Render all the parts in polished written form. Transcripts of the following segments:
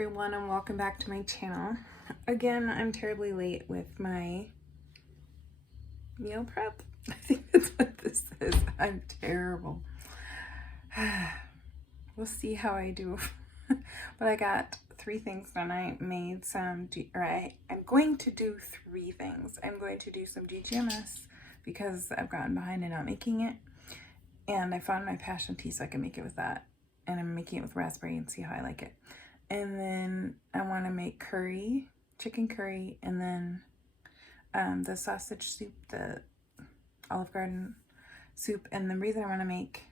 everyone, and welcome back to my channel. Again, I'm terribly late with my meal prep. I think that's what this is. I'm terrible. We'll see how I do. But I got 3 things done. I made some, I'm going to do 3 things. I'm going to do some GGMS because I've gotten behind in not making it. And I found my passion tea so I can make it with that. And I'm making it with raspberry and see how I like it. And then I want to make curry, chicken curry, and then the sausage soup, the Olive Garden soup. And the reason I want to make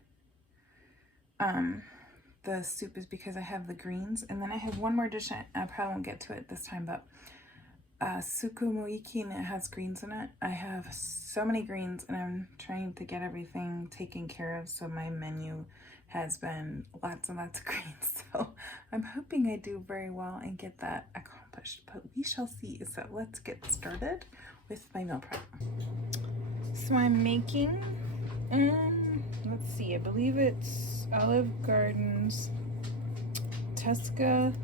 the soup is because I have the greens. And then I have one more dish. I probably won't get to it this time, but sukumoiki, and it has greens in it. I have so many greens, and I'm trying to get everything taken care of, so my menu has been lots and lots of greens. So I'm hoping I do very well and get that accomplished, but we shall see. So let's get started with my meal prep. So I'm making, let's see, I believe it's Olive Garden's Toscana.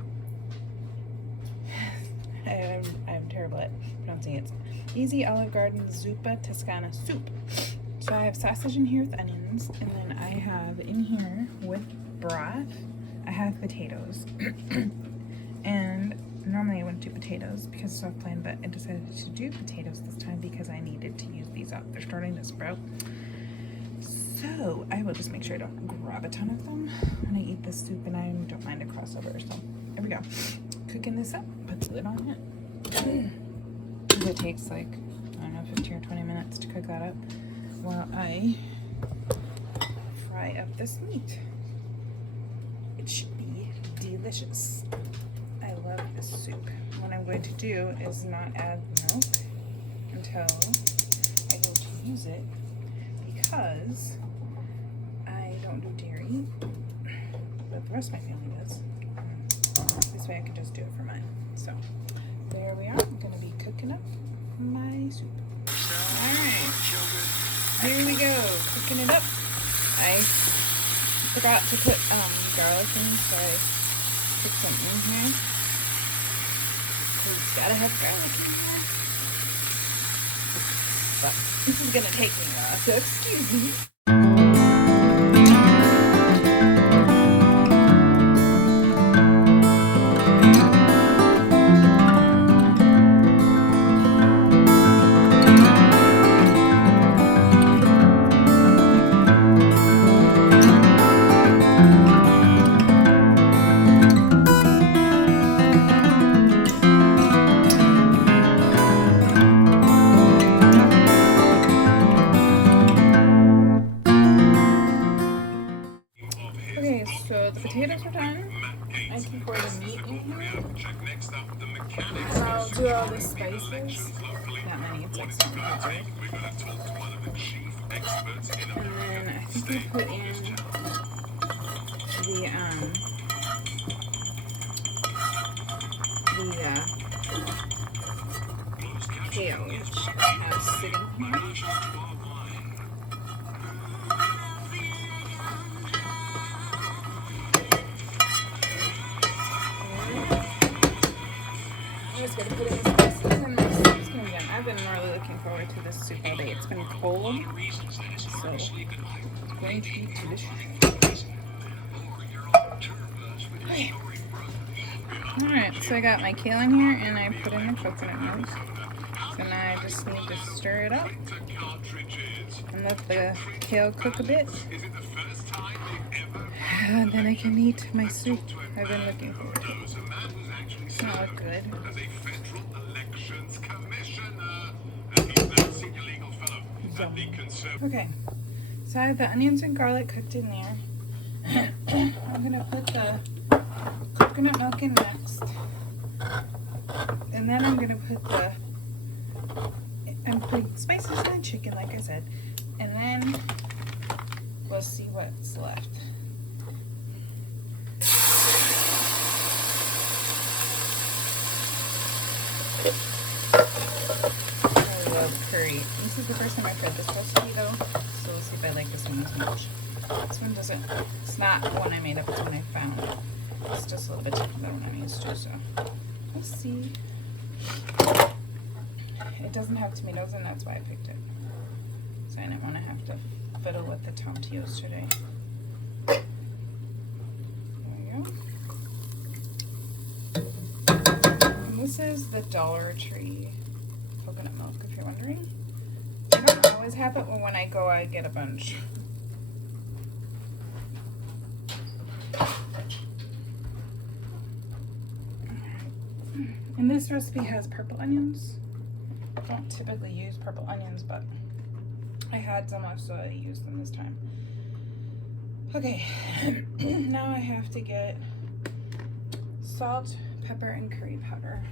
I'm terrible at pronouncing it. Easy Olive Garden Zuppa Toscana soup. So I have sausage in here with onions, and then I have in here with broth, I have potatoes. And normally I wouldn't do potatoes because it's off plan, but I decided to do potatoes this time because I needed to use these up. They're starting to sprout. So I will just make sure I don't grab a ton of them when I eat this soup, and I don't mind a crossover. So there we go. Cooking this up, put the lid on it. It takes like, I don't know, 15 or 20 minutes to cook that up while I fry up this meat. It should be delicious. I love this soup. What I'm going to do is not add milk until I go to use it because I don't do dairy, but the rest of my family does. This way I can just do it for mine. So there we are. I'm going to be cooking up my soup. Alright, here we go, cooking it up. I forgot to put garlic in, so I put some in here. Because you gotta have garlic in here. But this is gonna take me a while, so excuse me. So the potatoes are done. I can pour the meat in here. And I'll do all the spices. Not many, it's like something right? And then I think I put in the kale, which I have sitting here. I'm just going to put in the spices, and my soup's going to be done. I've been really looking forward to this soup all day. It's been cold, so it's going to be delicious. Okay. Alright, so I got my kale in here, and I put in the coconut milk. So now I just need to stir it up and let the kale cook a bit. And then I can eat my soup. I've been looking forward to it. It's not look good. Okay, so I have the onions and garlic cooked in there. I'm gonna put the coconut milk in next, and then I'm gonna put I'm putting spices and chicken, like I said, and then we'll see what's left. I love curry. This is the first time I've tried this recipe though, so see if I like this one as much. This one doesn't, it's not one I made up, it's one I found. It's just a little bit different than what I'm used to, so we'll see. It doesn't have tomatoes, and that's why I picked it. So I didn't want to have to fiddle with the tomatillos today. There we go. And this is the Dollar Tree coconut milk, if you're wondering. I don't always have it, but when I go, I get a bunch. And this recipe has purple onions. I don't typically use purple onions, but I had some left, so I used them this time. Okay, now I have to get salt, pepper, and curry powder.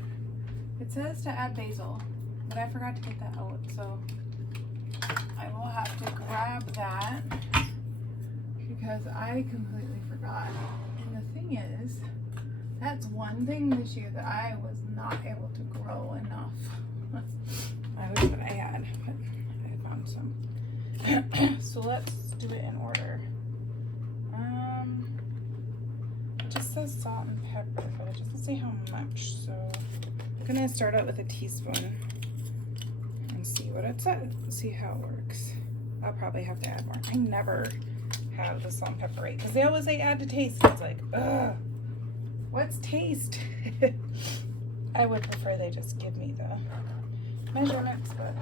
It says to add basil, but I forgot to get that out, so I will have to grab that because I completely forgot. And the thing is, that's one thing this year that I was not able to grow enough. I wish that I had, but I found some. So let's do it in order. It just says salt and pepper, but it doesn't say how much. So I'm gonna start out with a teaspoon and see what it says. See how it works. I'll probably have to add more. I never have the salt and pepper right because they always say add to taste. It's like, ugh, what's taste? I would prefer they just give me the measurements, but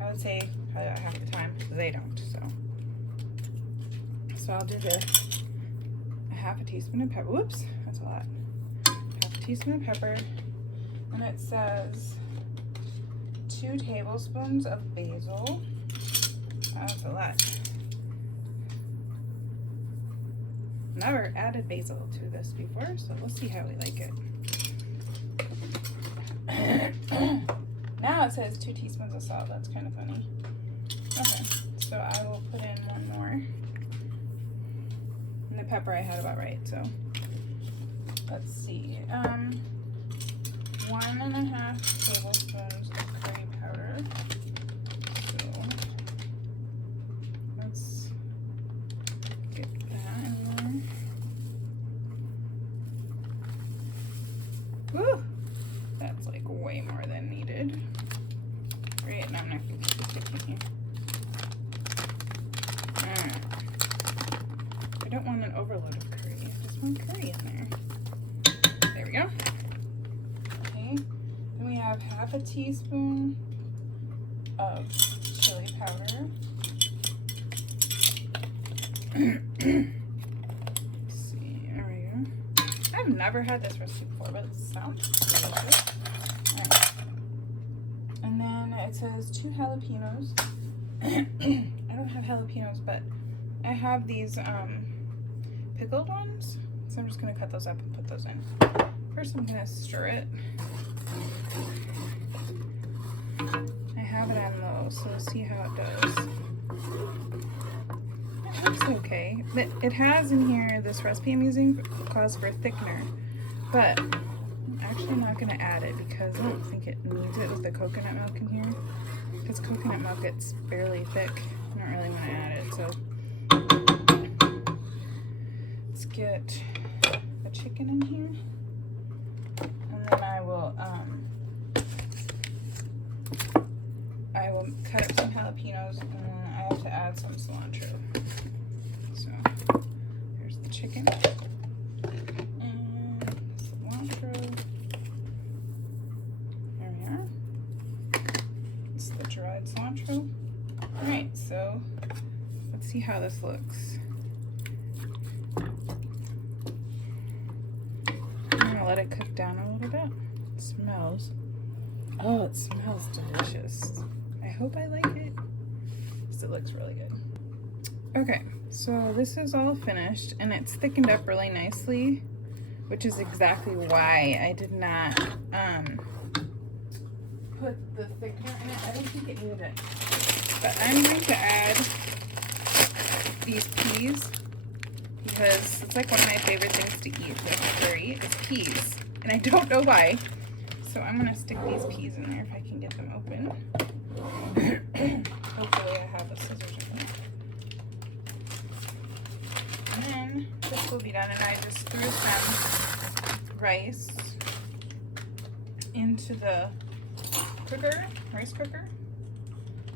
I would say half the time they don't. So I'll do a half a teaspoon of pepper. Whoops, that's a lot. Half a teaspoon of pepper, and it says 2 tablespoons of basil. That's a lot. Never added basil to this before, so we'll see how we like it. Now it says 2 teaspoons of salt. That's kind of funny. Okay, so I will put in one more. And the pepper I had about right, so let's see. 1.5 tablespoons of curry powder. So let's get that in there. Woo! That's like way more than needed. Right, now I'm not going to keep it sticking here. Alright. I don't want an overload of curry. I just want curry in there. There we go. Okay. Then we have half a teaspoon of chili powder. Let's see. There we go. I've never had this recipe before, but it sounds really good. Alright. And then it says 2 jalapenos. I don't have jalapenos, but I have these pickled ones. So I'm just going to cut those up and put those in. First I'm going to stir it. I have it on low, so we'll see how it does. It looks okay. But it has in here, this recipe I'm using calls for thickener. But I'm actually not going to add it because I don't think it needs it with the coconut milk in here. Because coconut milk gets fairly thick. I don't really want to add it, so let's get the chicken in here. And then I will cut up some jalapenos, and then I have to add some cilantro. So here's the chicken. And cilantro. There we are. It's the dried cilantro. Alright, so let's see how this looks. I'm gonna let it cook down a little bit. It smells. Oh, it smells delicious. I hope I like it. Because it looks really good. Okay, so this is all finished and it's thickened up really nicely, which is exactly why I did not put the thickener in it. I didn't think it needed it. But I'm going to add these peas because it's like one of my favorite things to eat with curry is peas. And I don't know why. So I'm going to stick these peas in there if I can get them open. Hopefully I have the scissors in there. And then this will be done, and I just threw some rice into the rice cooker.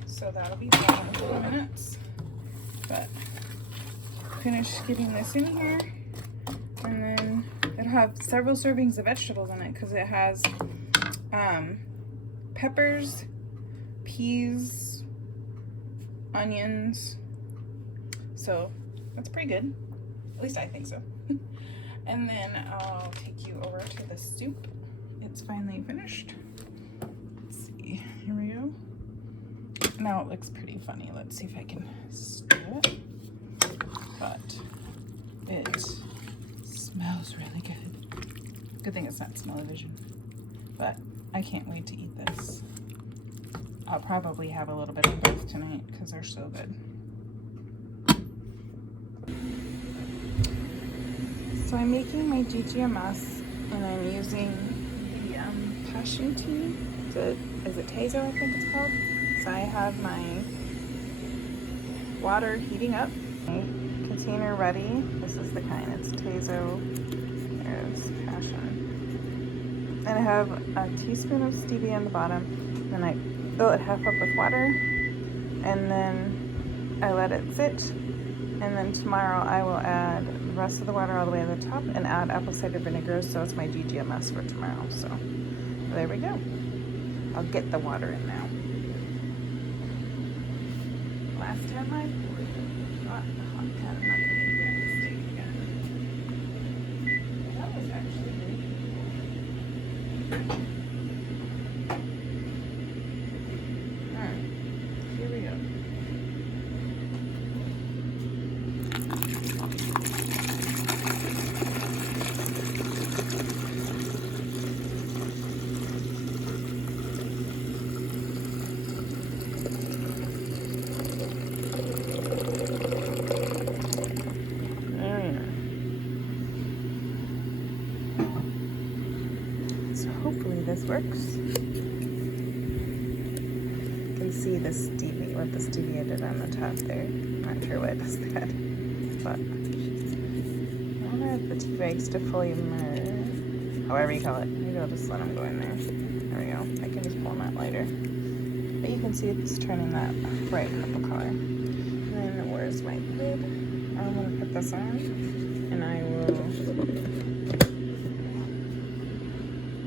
So that'll be done in a couple minutes. But finish getting this in here, and then it'll have several servings of vegetables in it because it has peppers, peas, onions. So that's pretty good. At least I think so. And then I'll take you over to the soup. It's finally finished. Let's see. Here we go. Now it looks pretty funny. Let's see if I can stir it. But it smells really good. Good thing it's not smell-o-vision. But I can't wait to eat this. I'll probably have a little bit of both tonight because they're so good. So I'm making my GGMS, and I'm using the passion tea. Is it Tazo, I think it's called? So I have my water heating up, my container ready. This is the kind, it's Tazo. There's passion. And I have a teaspoon of stevia in the bottom. Then I fill it half up with water, and then I let it sit. And then tomorrow I will add the rest of the water all the way to the top and add apple cider vinegar, so it's my GGMS for tomorrow. So there we go. I'll get the water in now. Last time I poured it, got the hot pan. I'm not going to do that mistake again. That was actually good. Alright, here we go. Hopefully this works. You can see the stevia, what the stevia did on the top there. I'm not sure what does that, but I want the tea bags to fully immerse, however you call it. Maybe I'll just let them go in there. There we go. I can just pull them out later. But you can see it's turning that bright purple color. And then where's my lid? I'm going to put this on, and I will...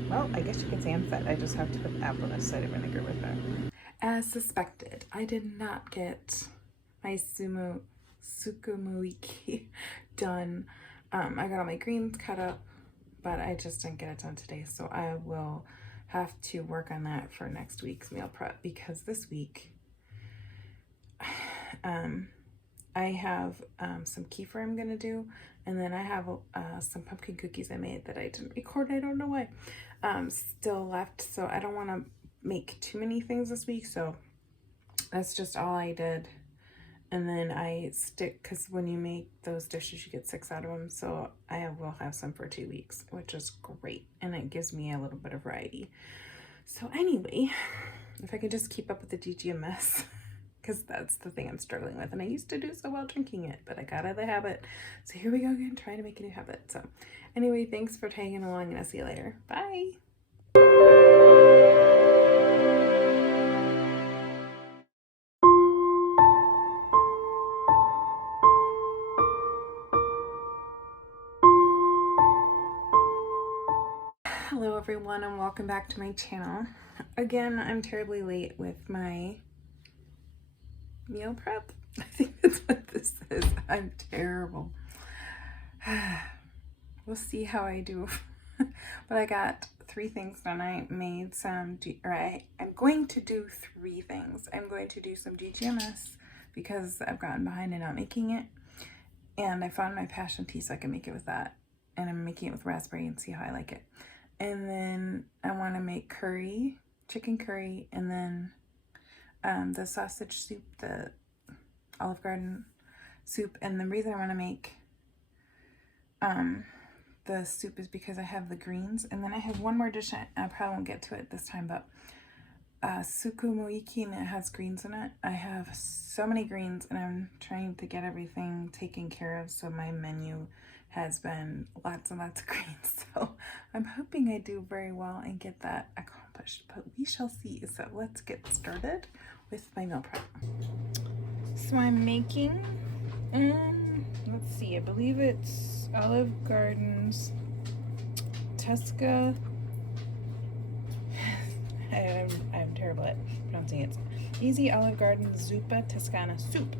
Well, I guess you can say I'm fed. I just have to put apple cider vinegar with it. As suspected, I did not get my sukumoiki done. I got all my greens cut up, but I just didn't get it done today. So I will have to work on that for next week's meal prep, because this week I have some kefir I'm gonna do, and then I have some pumpkin cookies I made that I didn't record. I don't know why. Still left, so I don't want to make too many things this week, so that's just all I did. And then I stick, because when you make those dishes you get 6 out of them, so I will have some for 2 weeks, which is great, and it gives me a little bit of variety. So anyway, if I could just keep up with the GGMS, because that's the thing I'm struggling with, and I used to do so well drinking it, but I got out of the habit. So here we go again, trying to make a new habit. So anyway, thanks for tagging along, and I'll see you later. Bye. Hello everyone, and welcome back to my channel. Again, I'm terribly late with my meal prep. I think that's what this is. I'm terrible. We'll see how I do. But I got 3 things done. I made some, I'm going to do 3 things. I'm going to do some GGMS because I've gotten behind in not making it. And I found my passion tea, so I can make it with that. And I'm making it with raspberry and see how I like it. And then I want to make curry, chicken curry, and then the sausage soup, the Olive Garden soup. And the reason I want to make the soup is because I have the greens, and then I have one more dish. I probably won't get to it this time, but sukumoiki, and it has greens in it. I have so many greens and I'm trying to get everything taken care of, so my menu has been lots and lots of greens. So I'm hoping I do very well and get that accomplished, but we shall see. So let's get started with my meal prep. So I'm making, let's see, I believe it's Olive Garden's Toscana. I'm terrible at pronouncing it. Easy Olive Garden Zuppa Toscana soup.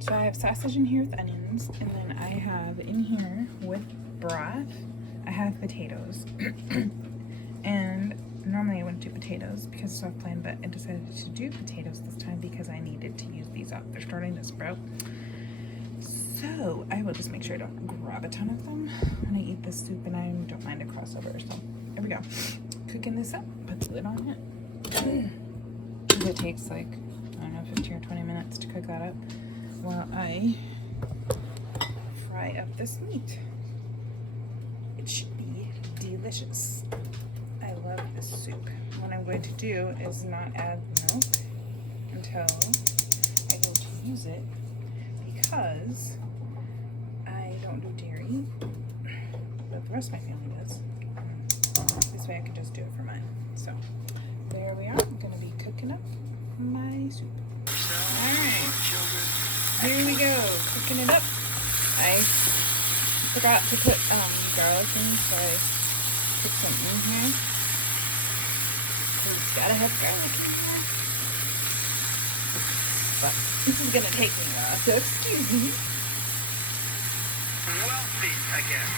So I have sausage in here with onions, and then I have in here with broth, I have potatoes. And normally I wouldn't do potatoes because it's off plan, but I decided to do potatoes this time because I needed to use these up. They're starting to sprout. So I will just make sure I don't grab a ton of them when I eat this soup, and I don't mind a crossover. So here we go. Cooking this up, put the lid on it. It takes like, I don't know, 15 or 20 minutes to cook that up while I fry up this meat. It should be delicious. I love this soup. What I'm going to do is not add milk until I go to use it, because I don't do dairy, but the rest of my family does. This way I can just do it for mine. So there we are. I'm going to be cooking up my soup. Alright, here we go, cooking it up. I forgot to put garlic in, so I put some in here. Because gotta have garlic in here. But this is gonna take me a while, so excuse me. Wealthy again.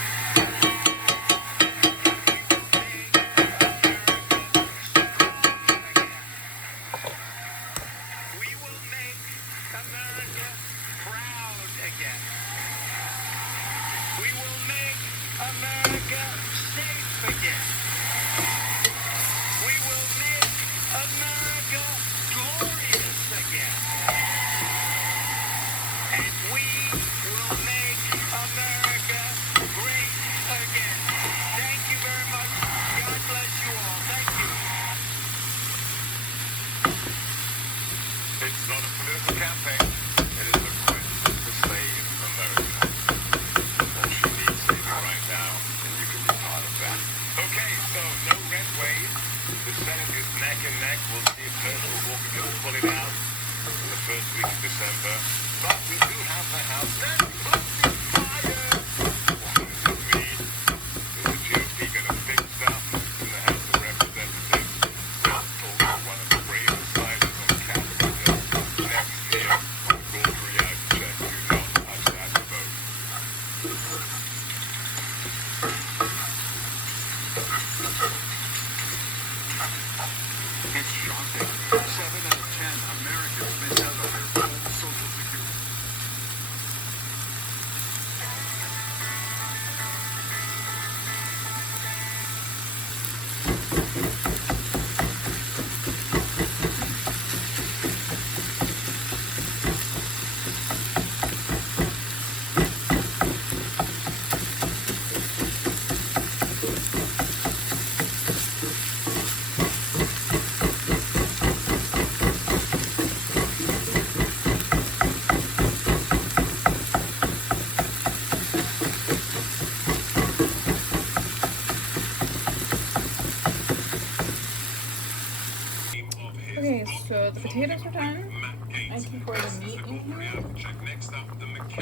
Okay, so the potatoes are done. I can pour the meat in here.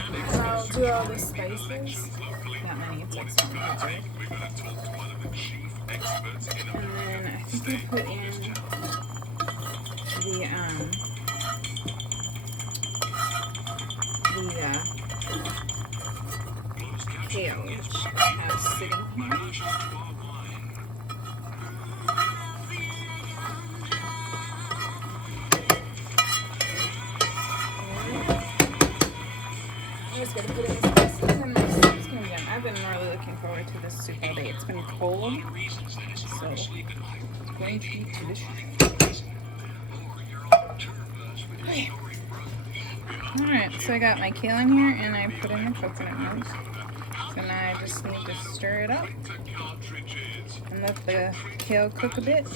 And I'll do all the spices. Not many, it's like something right? And then I think I put in the kale, which I have sitting here. I'm just going to put in the spices, and my soup's going to be done. I've been really looking forward to this soup all day. It's been cold, so it's going to be delicious. Okay. Alright, so I got my kale in here, and I put in the coconut milk. So now I just need to stir it up and let the kale cook a bit.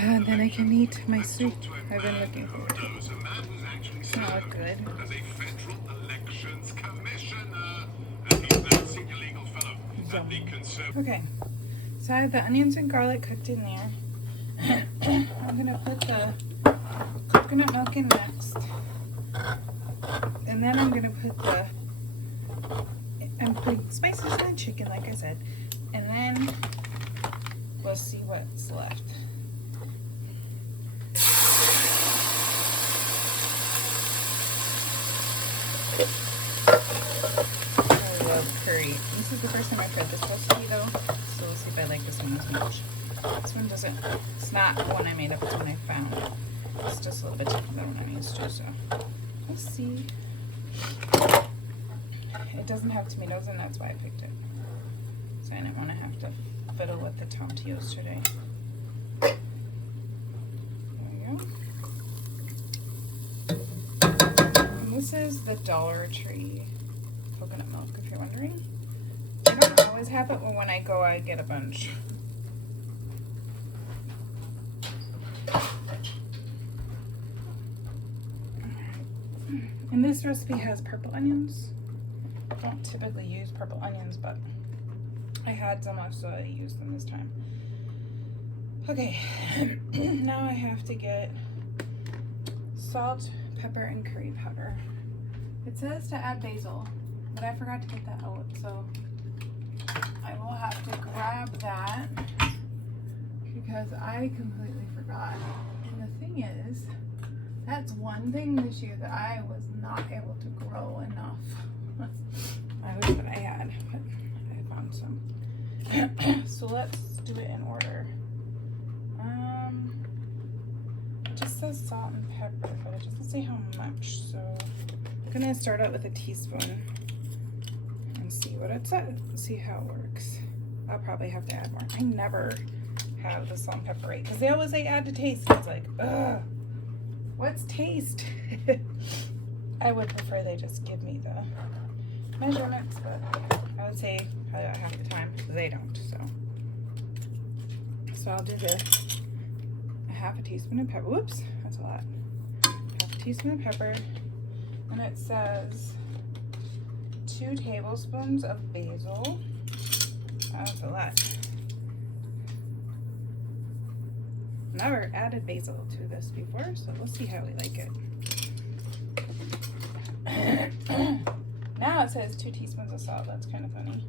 And then I can eat my soup. I've been looking forward to it. It's not look good. Okay, so I have the onions and garlic cooked in there. I'm gonna put the coconut milk in next. And then I'm gonna put I'm putting spices in the chicken, like I said. And then we'll see what's left. I love curry. This is the first time I've tried this recipe though, so we'll see if I like this one as much. This one doesn't, it's not one I made up, it's one I found. It's just a little bit different than what I'm used to, so we'll see. It doesn't have tomatoes, and that's why I picked it. So I didn't want to have to fiddle with the tomatillos today. There we go. And this is the Dollar Tree coconut milk, if you're wondering. I don't always have it, but when I go, I get a bunch. And this recipe has purple onions. I don't typically use purple onions, but I had some left, so I used them this time. Okay, now I have to get salt, pepper, and curry powder. It says to add basil, but I forgot to get that out, so I will have to grab that because I completely forgot. And the thing is, that's one thing this year that I was not able to grow enough. I wish that I had, but I found some. So let's do it in order. It just says salt and pepper, but it doesn't say how much. So I'm gonna start out with a teaspoon and see what it says. See how it works. I'll probably have to add more. I never have the salt and pepper right because they always say add to taste. It's like, ugh. What's taste? I would prefer they just give me the measurements, but I would say probably about half the time they don't. So I'll do a half a teaspoon of pepper. Whoops, that's a lot. Half a teaspoon of pepper, and it says 2 tablespoons of basil. That's a lot. Never added basil to this before, so we'll see how we like it. Now it says 2 teaspoons of salt. That's kind of funny.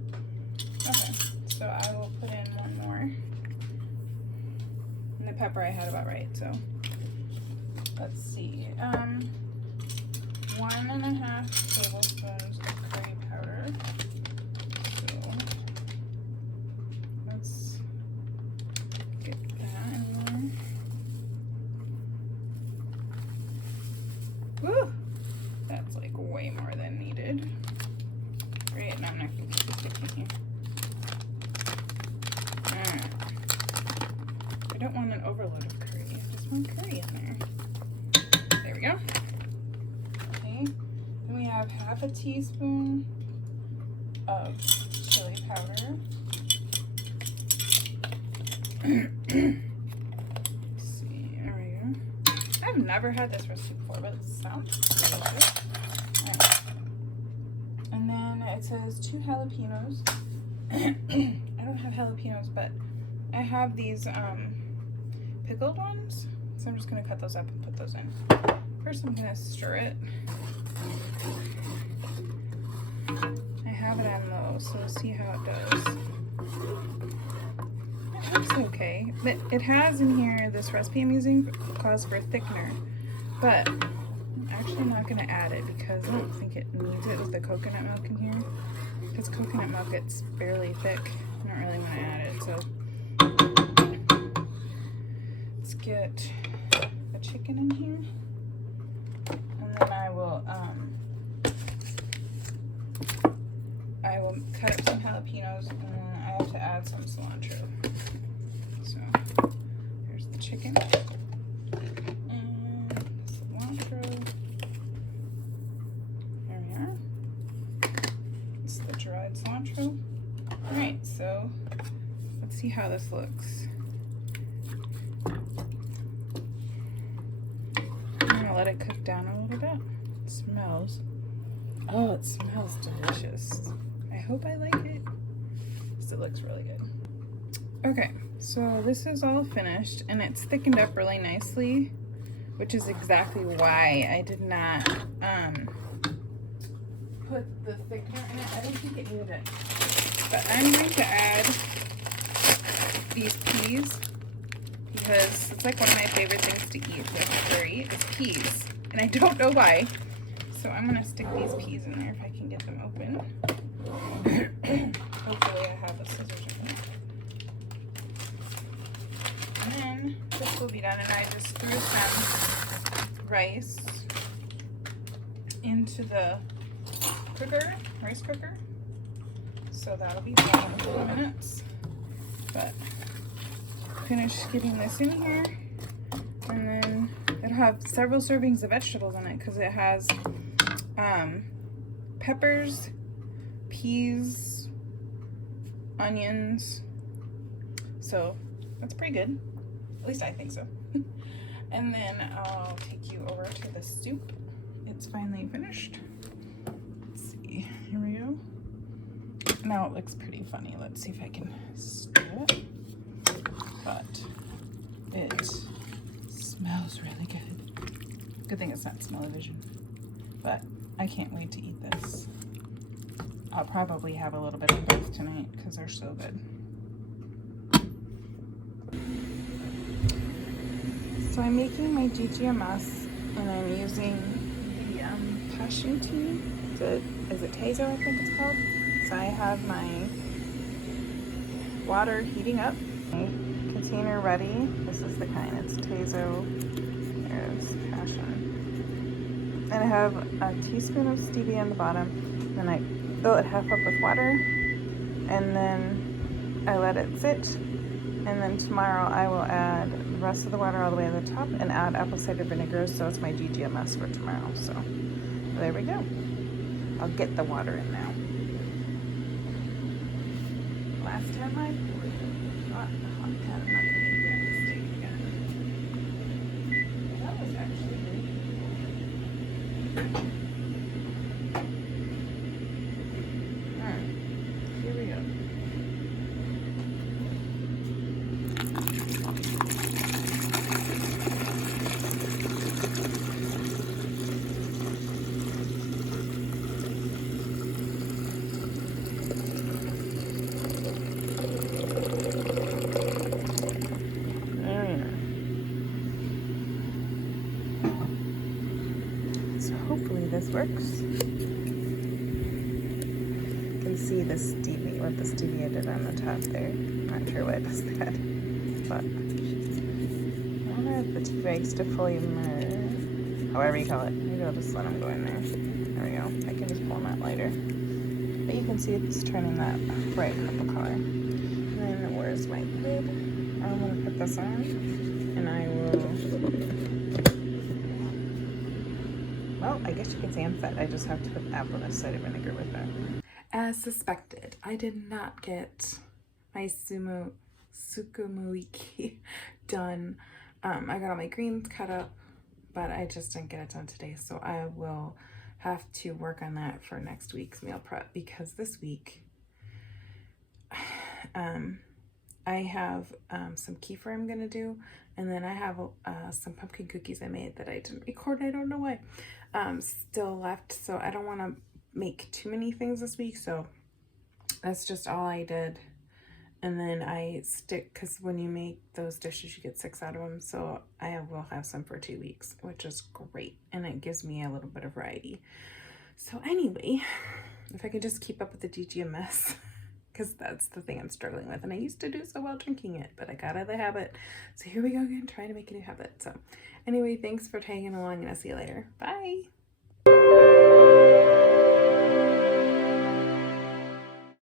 Okay, so I will put in one more. And the pepper I had about right, so let's see. 1.5 tablespoons of curry powder. So let's get that in there. Woo! That's like way more than needed. Right, now I'm not going to keep it sticking here. Alright. I don't want an overload of curry. I just want curry in there. There we go. Okay. Then we have half a teaspoon of chili powder. Let's see. There we go. I've never had this recipe before, but it sounds really good. Right. And then it says 2 jalapenos. I don't have jalapenos, but I have these pickled ones. So I'm just going to cut those up and put those in. First I'm going to stir it. I have it on low, so we'll see how it does. It looks okay. But it has in here, this recipe I'm using calls for thickener. But I'm actually not going to add it because I don't think it needs it with the coconut milk in here. Because coconut milk, it's fairly thick. I don't really want to add it, so let's get the chicken in here. And then I will cut up some jalapenos, and then I have to add some cilantro. So here's the chicken. And cilantro. There we are. It's the dried cilantro. Alright, so let's see how this looks. let it cook down a little bit. It smells. Oh, it smells delicious. I hope I like it. It looks really good. Okay, so this is all finished and it's thickened up really nicely, which is exactly why I did not put the thickener in it. I didn't think it needed it. But I'm going to add these peas because it's like one of my favorite things to eat with curry is peas. And I don't know why. So I'm gonna stick these peas in there if I can get them open. Hopefully I have a scissors in there. And then this will be done, and I just threw some rice into the rice cooker. So that'll be done in a few minutes. But finish getting this in here, and then it'll have several servings of vegetables in it because it has peppers, peas, onions. So that's pretty good. At least I think so. And then I'll take you over to the soup. It's finally finished. Let's see. Here we go. Now it looks pretty funny. Let's see if I can stir it. But it smells really good. Good thing it's not smell-o-vision. But I can't wait to eat this. I'll probably have a little bit of both tonight because they're so good. So I'm making my GGMS and I'm using the passion tea. Is it Tazo, I think it's called? So I have my water heating up. My container ready. This is the kind. It's Tazo. There's passion. And I have a teaspoon of stevia in the bottom. Then I fill it half up with water. And then I let it sit. And then tomorrow I will add the rest of the water all the way to the top and add apple cider vinegar. So it's my GGMS for tomorrow. So there we go. I'll get the water in now. Last time I poured it, not the hot pan, I'm not going to make that mistake again. That was actually good. Alright, here we go. Hopefully this works. You can see the stevia, what the stevia did on the top there. Not sure what does that, but I don't know if it's breaks to fully immerse. However you call it. Maybe I'll just let them go in there. There we go. I can just pull them out later. But you can see it's turning that bright purple color. And then where's my lid? I'm gonna put this on, and I will. Well, I guess you can say I'm set. I just have to put apple cider vinegar with that. As suspected, I did not get my sukumoiki done. I got all my greens cut up, but I just didn't get it done today. So I will have to work on that for next week's meal prep because this week I have some kefir I'm gonna do, and then I have some pumpkin cookies I made that I didn't record. I don't know why. Still left, so I don't want to make too many things this week, so that's just all I did. And then I stick, because when you make those dishes you get 6 out of them, so I will have some for 2 weeks, which is great, and it gives me a little bit of variety. So anyway, if I could just keep up with the GGMS, because that's the thing I'm struggling with, and I used to do so well drinking it, but I got out of the habit. So here we go again, trying to make a new habit. So anyway, thanks for tagging along, and I'll see you later. Bye.